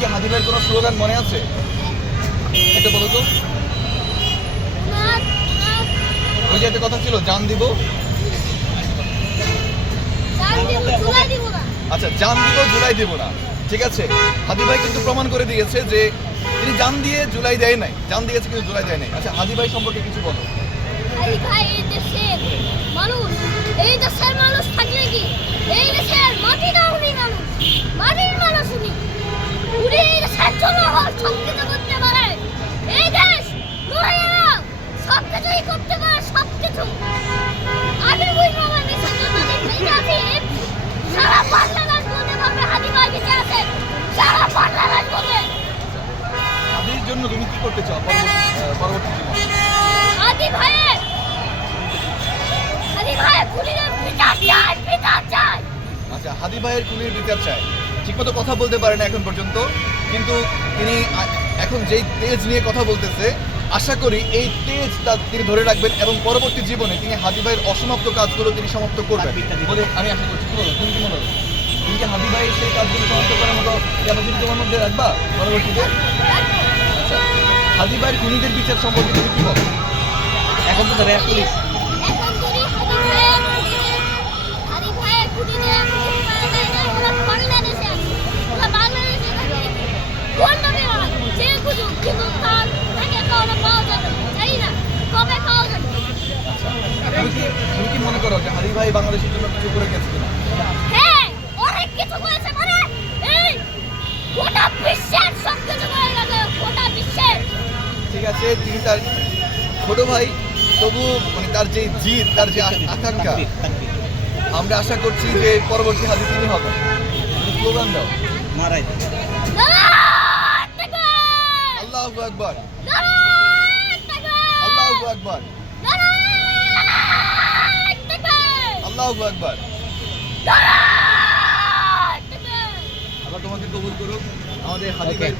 কি হাদি ভাইয়ের কোনো স্লোগান মনে আছে? এটা বলো তো। ওই যে একটা কথা ছিল, জান দিব। আচ্ছা, জান দিব জুলাই দিব না, ঠিক আছে। হাদি ভাই কিন্তু প্রমাণ করে দিয়েছে যে তিনি জান দিয়ে জুলাই দেয় নাই, জান দিয়েছে কিন্তু জুলাই দেয় নাই। আচ্ছা, হাদি ভাই সম্পর্কে কিছু বলো। এই দেশের মানুষ থাকলে কি এই দেশের মাটিটা উনি মানুষ, মাটির মানুষ উনি এই দেশের জন্য সবকিছু করতে পারে। এই দেশ লড়াইয়েরা সবকিছুই করতে পারে, সবকিছু। আগে বুঝবো আমার দেশের জন্য বেঁচে আছে, সারা বাংলাদেশ বলতে পারবে হাদি ভাই বেঁচে আছে, সারা বাংলাদেশ বলবে। হাদির জন্য তুমি কি করতে চাও পরবর্তী জীবনে? হাদি ভাইয়ের খুনিদের বিচার চাই, বিচার চাই। আচ্ছা, হাদি ভাইয়ের খুনির বিচার চায়। ঠিকমতো কথা বলতে পারে না এখন পর্যন্ত, কিন্তু তিনি এখন যেই তেজ নিয়ে কথা বলতেছে, আশা করি এই তেজ তিনি ধরে রাখবেন এবং পরবর্তী জীবনে তিনি হাদি ভাইয়ের অসমাপ্ত কাজগুলো তিনি সমাপ্ত করবেন বলে আমি আশা করছি। কি বলো, তুমি কি মনে হয়? তুমি কি হাদি ভাইয়ের সেই কাজগুলো সমাপ্ত করার মতো ক্যাপাসিটি তোমার মধ্যে রাখবা পরবর্তীতে? আচ্ছা, হাদি ভাইয়ের খুনিদের বিচার সম্পর্কে তুমি কি বলো? এখন তো র্যাব পুলিশ এখন যদি হাদি ভাইয়ের খুনিদের ওরা বাংলাদেশে আছে, ওরা বাংলাদেশে থাকে। কোন নামে ওরা যে খুঁজুক, কিন্তু তার থেকে তো ওরা পাওয়া যাবে না, জানি না কবে পাওয়া যাবে। তুমি কি মনে করো যে হাদি ভাই বাংলাদেশের জন্য কিছু করে গেছে কিনা? হ্যাঁ, অনেক কিছু করেছে, মানে এই গোটা বিশ্বের সব কিছু করে গেছে, গোটা বিশ্বের। ঠিক আছে, তিনি তার ছোট ভাই, তবু মানে তার যে জিদ, তার যে আকাঙ্ক্ষা, আমরা আশা করছি যে পরবর্তী হাদি তিনি হবেন। স্লোগান দাও। মারাই আল্লাহু আকবার, নারায়ণ আল্লাহু আকবার, আল্লাহু আকবার। আল্লাহ তোমাকে কবুল করুক আমাদের হাদি ভাই।